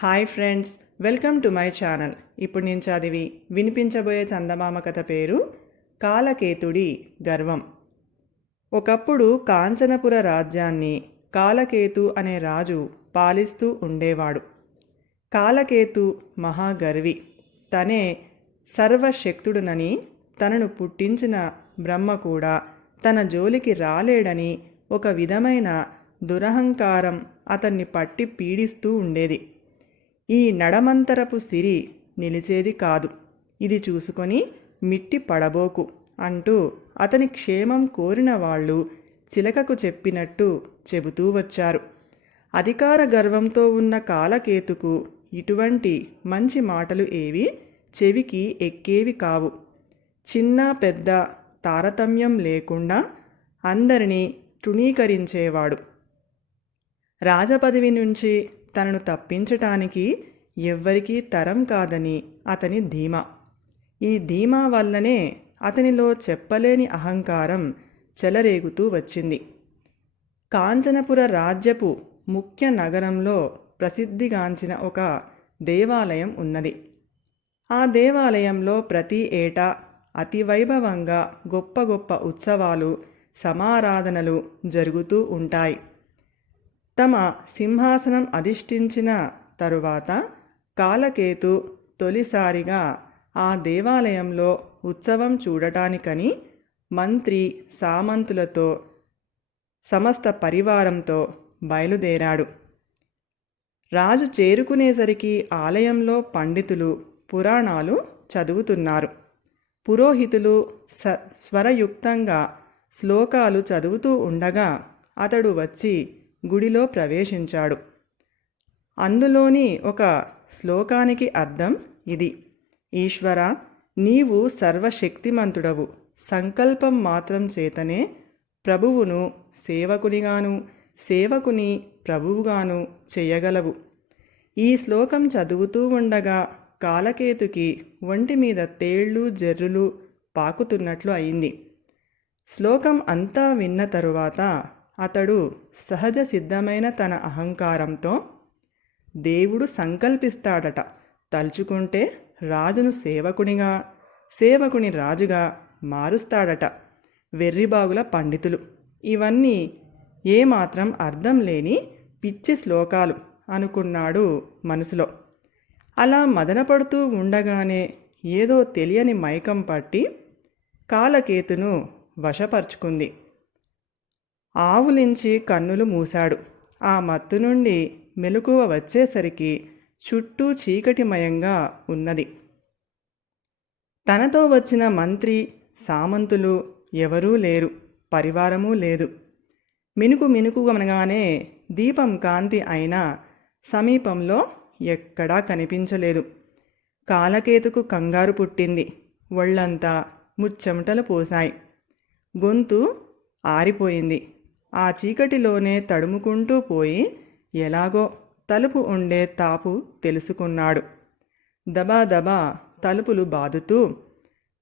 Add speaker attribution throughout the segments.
Speaker 1: Hi friends welcome to my channel. ఇప్పుడు నేను చదివి వినిపించబోయే చందమామ కథ పేరు కాలకేతుడి గర్వం. ఒకప్పుడు కాంచనపుర రాజ్యాన్ని కాలకేతు అనే రాజు పాలిస్తూ ఉండేవాడు. కాలకేతు మహాగర్వి. తనే సర్వశక్తుడునని తనను పుట్టించిన బ్రహ్మ కూడా తన జోలికి రాలేడని ఒక విధమైన దురహంకారం అతన్ని పట్టి పీడిస్తూ ఉండేది. ఈ నడమంతరపు సిరి నిలిచేది కాదు. ఇది చూసుకొని మిట్టి పడబోకు అంటూ అతని క్షేమం కోరిన వాళ్ళు చిలకకు చెప్పినట్టు చెబుతూ వచ్చారు. అధికార గర్వంతో ఉన్న కాలకేతుకు ఇటువంటి మంచి మాటలు ఏవి చెవికి ఎక్కేవి కావు. చిన్న పెద్ద తారతమ్యం లేకుండా అందరినీ తృణీకరించేవాడు. రాజపదవి నుంచి తనను తప్పించటానికి ఎవ్వరికీ తరం కాదని అతని ధీమా. ఈ ధీమా వల్లనే అతనిలో చెప్పలేని అహంకారం చెలరేగుతూ వచ్చింది. కాంచనపుర రాజ్యపు ముఖ్య నగరంలో ప్రసిద్ధిగాంచిన ఒక దేవాలయం ఉన్నది. ఆ దేవాలయంలో ప్రతి ఏటా అతివైభవంగా గొప్ప గొప్ప ఉత్సవాలు సమారాధనలు జరుగుతూ ఉంటాయి. తమ సింహాసనం అధిష్ఠించిన తరువాత కాలకేతు తొలిసారిగా ఆ దేవాలయంలో ఉత్సవం చూడటానికని మంత్రి సామంతులతో సమస్త పరివారంతో బయలుదేరాడు. రాజు చేరుకునేసరికి ఆలయంలో పండితులు పురాణాలు చదువుతున్నారు. పురోహితులు స స్వరయుక్తంగా శ్లోకాలు చదువుతూ ఉండగా అతడు వచ్చి గుడిలో ప్రవేశించాడు. అందులోని ఒక శ్లోకానికి అర్థం ఇది. ఈశ్వర నీవు సర్వశక్తిమంతుడవు. సంకల్పం మాత్రం చేతనే ప్రభువును సేవకునిగాను సేవకుని ప్రభువుగాను చేయగలవు. ఈ శ్లోకం చదువుతూ ఉండగా కాలకేతుకి ఒంటి మీద తేళ్ళు జర్రులు పాకుతున్నట్లు అయింది. శ్లోకం అంతా విన్న తరువాత అతడు సహజ సిద్ధమైన తన అహంకారంతో దేవుడు సంకల్పిస్తాడట. తలుచుకుంటే రాజును సేవకునిగా సేవకుని రాజుగా మారుస్తాడట వెర్రిబాగుల పండితులు. ఇవన్నీ ఏమాత్రం అర్థం లేని పిచ్చి శ్లోకాలు అనుకున్నాడు మనసులో. అలా మదనపడుతూ ఉండగానే ఏదో తెలియని మైకం పట్టి కాలకేతును వశపరుచుకుంది. ఆవులించి కన్నులు మూశాడు. ఆ మత్తు నుండి మెలకువ వచ్చేసరికి చుట్టూ చీకటిమయంగా ఉన్నది. తనతో వచ్చిన మంత్రి సామంతులు ఎవరూ లేరు పరివారమూ లేదు. మినుకు మినుకు అనగానే దీపం కాంతి అయినా సమీపంలో ఎక్కడా కనిపించలేదు. కాలకేతుకు కంగారు పుట్టింది. ఒళ్ళంతా ముచ్చెమటలు పోశాయి. గొంతు ఆరిపోయింది. ఆ చీకటిలోనే తడుముకుంటూ పోయి ఎలాగో తలుపు ఉండే తాపు తెలుసుకున్నాడు. దబా దబా తలుపులు బాదుతూ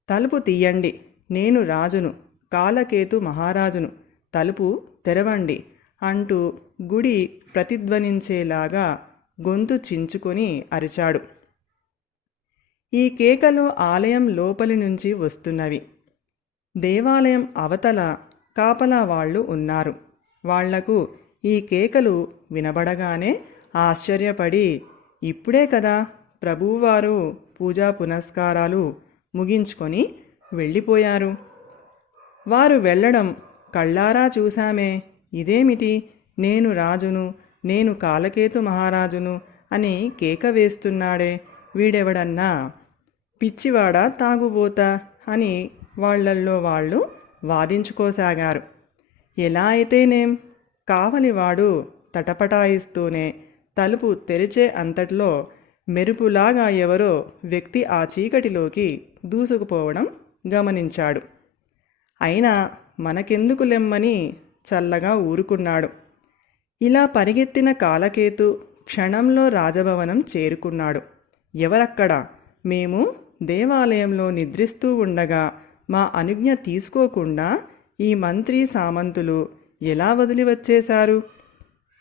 Speaker 1: తలుపు తీయండి నేను రాజును కాలకేతు మహారాజును తలుపు తెరవండి అంటూ గుడి ప్రతిధ్వనించేలాగా గొంతు చించుకొని అరిచాడు. ఈ కేకలు ఆలయం లోపలి నుంచి వస్తున్నవి. దేవాలయం అవతల కాపలా వాళ్ళు ఉన్నారు. వాళ్ళకు ఈ కేకలు వినబడగానే ఆశ్చర్యపడి ఇప్పుడే కదా ప్రభువువారు పూజా పునస్కారాలు ముగించుకొని వెళ్ళిపోయారు. వారు వెళ్ళడం కళ్ళారా చూశామే. ఇదేమిటి? నేను రాజును నేను కాలకేతు మహారాజును అని కేక వేస్తున్నాడే. వీడెవడన్నా? పిచ్చివాడా తాగుబోతా అని వాళ్ళల్లో వాళ్ళు వాదించుకోసాగారు. ఎలా అయితేనేం? కావలివాడు తటపటాయిస్తూనే తలుపు తెరిచే అంతట్లో మెరుపులాగా ఎవరో వ్యక్తి ఆ చీకటిలోకి దూసుకుపోవడం గమనించాడు. అయినా మనకెందుకు లెమ్మని చల్లగా ఊరుకున్నాడు. ఇలా పరిగెత్తిన కాలకేతు క్షణంలో రాజభవనం చేరుకున్నాడు. ఎవరక్కడ? మేము దేవాలయంలో నిద్రిస్తూ ఉండగా మా అనుజ్ఞ తీసుకోకుండా ఈ మంత్రి సామంతులు ఎలా వదిలి వచ్చేశారు?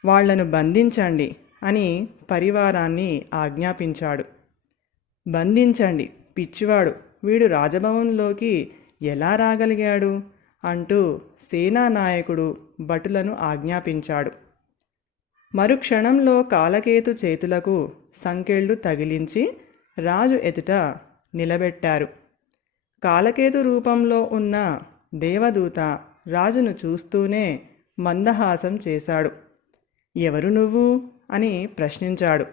Speaker 1: వాళ్ళను బంధించండి అని పరివారాన్ని ఆజ్ఞాపించాడు. బంధించండి పిచ్చివాడు వీడు రాజభవన్లోకి ఎలా రాగలిగాడు? అంటూ సేనానాయకుడు భటులను ఆజ్ఞాపించాడు. మరుక్షణంలో కాలకేతు చేతులకు సంకెళ్ళు తగిలించి రాజు ఎదుట నిలబెట్టారు. కాలకేతు రూపంలో ఉన్న దేవదూత రాజును చూస్తూనే మందహాసం చేశాడు. ఎవరు నువ్వు? అని ప్రశ్నించాడు.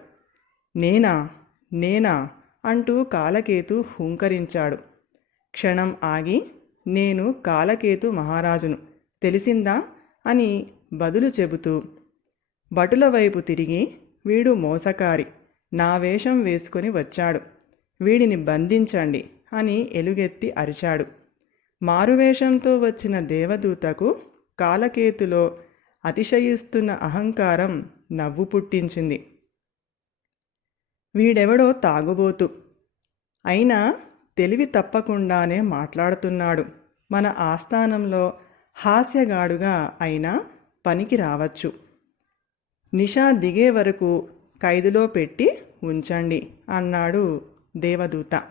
Speaker 1: నేనా? నేనా? అంటూ కాలకేతు హూంకరించాడు. క్షణం ఆగి నేను కాలకేతు మహారాజును తెలిసిందా? అని బదులు చెబుతూ భటుల వైపు తిరిగి వీడు మోసకారి నా వేషం వేసుకొని వచ్చాడు. వీడిని బంధించండి. అని ఎలుగెత్తి అరిచాడు. మారువేషంతో వచ్చిన దేవదూతకు కాలకేతులో అతిశయిస్తున్న అహంకారం నవ్వు పుట్టించింది. వీడెవడో తాగుబోతు. అయినా తెలివి తప్పకుండానే మాట్లాడుతున్నాడు. మన ఆస్థానంలో హాస్యగాడుగా అయినా పనికి రావచ్చు. నిషా దిగే వరకు ఖైదులో పెట్టి ఉంచండి అన్నాడు దేవదూత.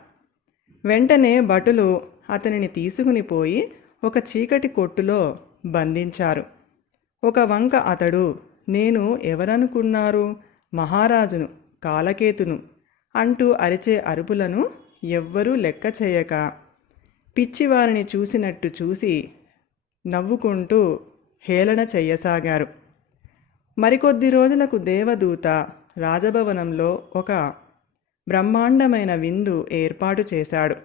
Speaker 1: వెంటనే భటులు అతనిని తీసుకుని పోయి ఒక చీకటి కొట్టులో బంధించారు. ఒక వంక అతడు నేను ఎవరనుకున్నారు? మహారాజును కాలకేతును అంటూ అరిచే అరుపులను ఎవ్వరూ లెక్క చేయక పిచ్చివారిని చూసినట్టు చూసి నవ్వుకుంటూ హేళన చెయ్యసాగారు మరికొద్ది రోజులకు దేవదూత రాజభవనంలో ఒక బ్రహ్మాండమైన విందు ఏర్పాటు చేశాడు.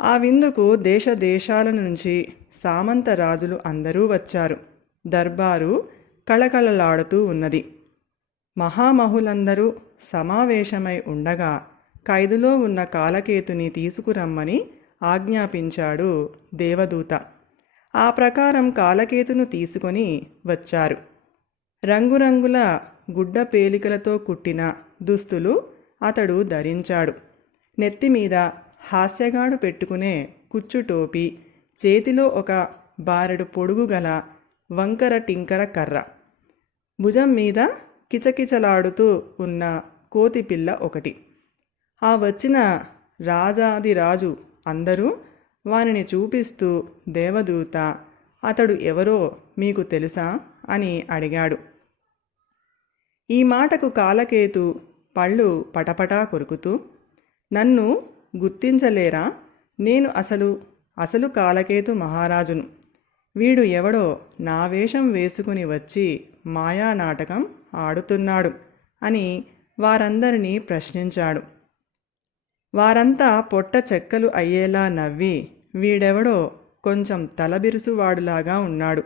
Speaker 1: ఆ విందుకు దేశ దేశాల నుంచి సామంత రాజులు అందరూ వచ్చారు. దర్బారు కళకళలాడుతూ ఉన్నది. మహామహులందరూ సమావేశమై ఉండగా ఖైదులో ఉన్న కాలకేతుని తీసుకురమ్మని ఆజ్ఞాపించాడు దేవదూత. ఆ ప్రకారం కాలకేతును తీసుకొని వచ్చారు. రంగురంగుల గుడ్డ పేలికలతో కుట్టిన దుస్తులు అతడు ధరించాడు. నెత్తిమీద హాస్యగాడు పెట్టుకునే కుచ్చుటోపి చేతిలో ఒక బారెడు పొడుగు గల వంకర టింకర కర్ర. భుజం మీద కిచకిచలాడుతూ ఉన్న కోతిపిల్ల ఒకటి. ఆ వచ్చిన రాజాదిరాజు అందరూ వానిని చూపిస్తూ దేవదూత అతడు ఎవరో మీకు తెలుసా? అని అడిగాడు. ఈ మాటకు కాలకేతు పళ్ళు పటపటా కొరుకుతూ నన్ను గుర్తించలేరా? నేను అసలు అసలు కాలకేతు మహారాజును. వీడు ఎవడో నా వేషం వేసుకుని వచ్చి మాయా నాటకం ఆడుతున్నాడు అని వారందరినీ ప్రశ్నించాడు. వారంతా పొట్ట చెక్కలు అయ్యేలా నవ్వి వీడెవడో కొంచెం తలబిరుసువాడులాగా ఉన్నాడు.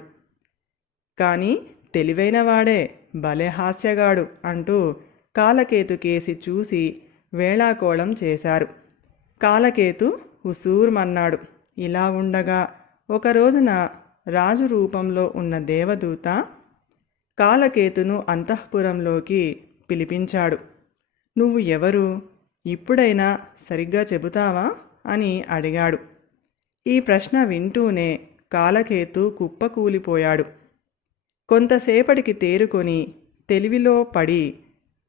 Speaker 1: కానీ తెలివైనవాడే భలే హాస్యగాడు అంటూ కాలకేతు కేసి చూసి వేళాకోళం చేశారు. కాలకేతు ఉసూర్మన్నాడు ఇలా ఉండగా ఒక రోజున రాజు రూపంలో ఉన్న దేవదూత కాలకేతును అంతఃపురంలోకి పిలిపించాడు. నువ్వు ఎవరు? ఇప్పుడైనా సరిగ్గా చెబుతావా అని అడిగాడు. ఈ ప్రశ్న వింటూనే కాలకేతు కుప్పకూలిపోయాడు. కొంతసేపటికి తేరుకొని తెలివిలో పడి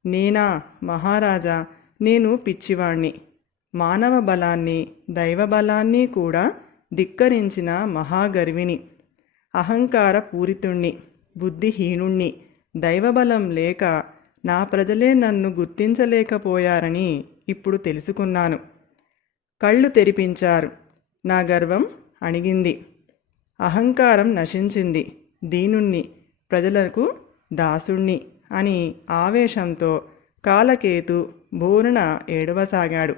Speaker 1: నేనా మహారాజా నేను పిచ్చివాణ్ణి. మానవ బలాన్ని దైవబలాన్ని కూడా ధిక్కరించిన మహాగర్విని అహంకార పూరితుణ్ణి బుద్ధిహీనుణ్ణి. దైవబలం లేక నా ప్రజలే నన్ను గుర్తించలేకపోయారని ఇప్పుడు తెలుసుకున్నాను. కళ్ళు తెరిపించారు. నా గర్వం అణిగింది. అహంకారం నశించింది. దీనుణ్ణి ప్రజలకు దాసుణ్ణి. అని ఆవేశంతో కాలకేతు బోరున ఏడవసాగాడు.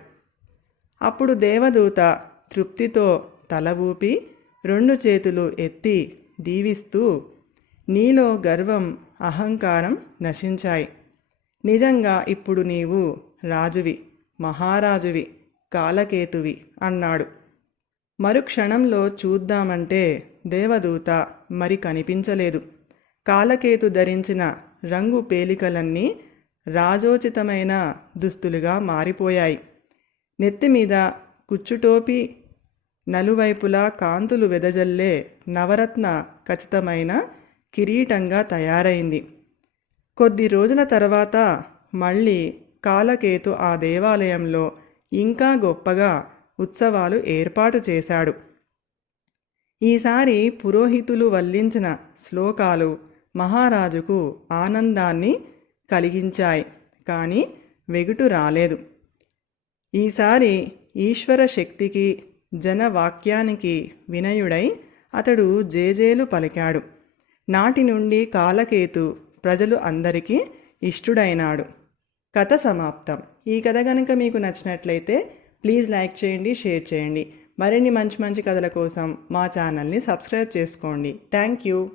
Speaker 1: అప్పుడు దేవదూత తృప్తితో తల ఊపి రెండు చేతులు ఎత్తి దీవిస్తూ నీలో గర్వం అహంకారం నశించాయి. నిజంగా ఇప్పుడు నీవు రాజువి మహారాజువి కాలకేతువి అన్నాడు. మరుక్షణంలో చూద్దామంటే దేవదూత మరి కనిపించలేదు. కాలకేతు ధరించిన రంగు పేలికలన్నీ రాజోచితమైన దుస్తులుగా మారిపోయాయి. నెత్తిమీద కుచ్చుటోపి నలువైపులా కాంతులు వెదజల్లే నవరత్న ఖచ్చితమైన కిరీటంగా తయారైంది. కొద్ది రోజుల తర్వాత మళ్ళీ కాలకేతు ఆ దేవాలయంలో ఇంకా గొప్పగా ఉత్సవాలు ఏర్పాటు చేశాడు. ఈసారి పురోహితులు వల్లించిన శ్లోకాలు మహారాజుకు ఆనందాన్ని కలిగించాయి కానీ వెగుటు రాలేదు. ఈసారి ఈశ్వర శక్తికి జనవాక్యానికి వినయుడై అతడు జేజేలు పలికాడు. నాటి నుండి కాలకేతు ప్రజలు అందరికీ ఇష్టుడైనాడు. కథ సమాప్తం. ఈ కథ కనుక మీకు నచ్చినట్లయితే ప్లీజ్ లైక్ చేయండి షేర్ చేయండి. మరిన్ని మంచి మంచి కథల కోసం మా ఛానల్ని సబ్స్క్రైబ్ చేసుకోండి. Thank you.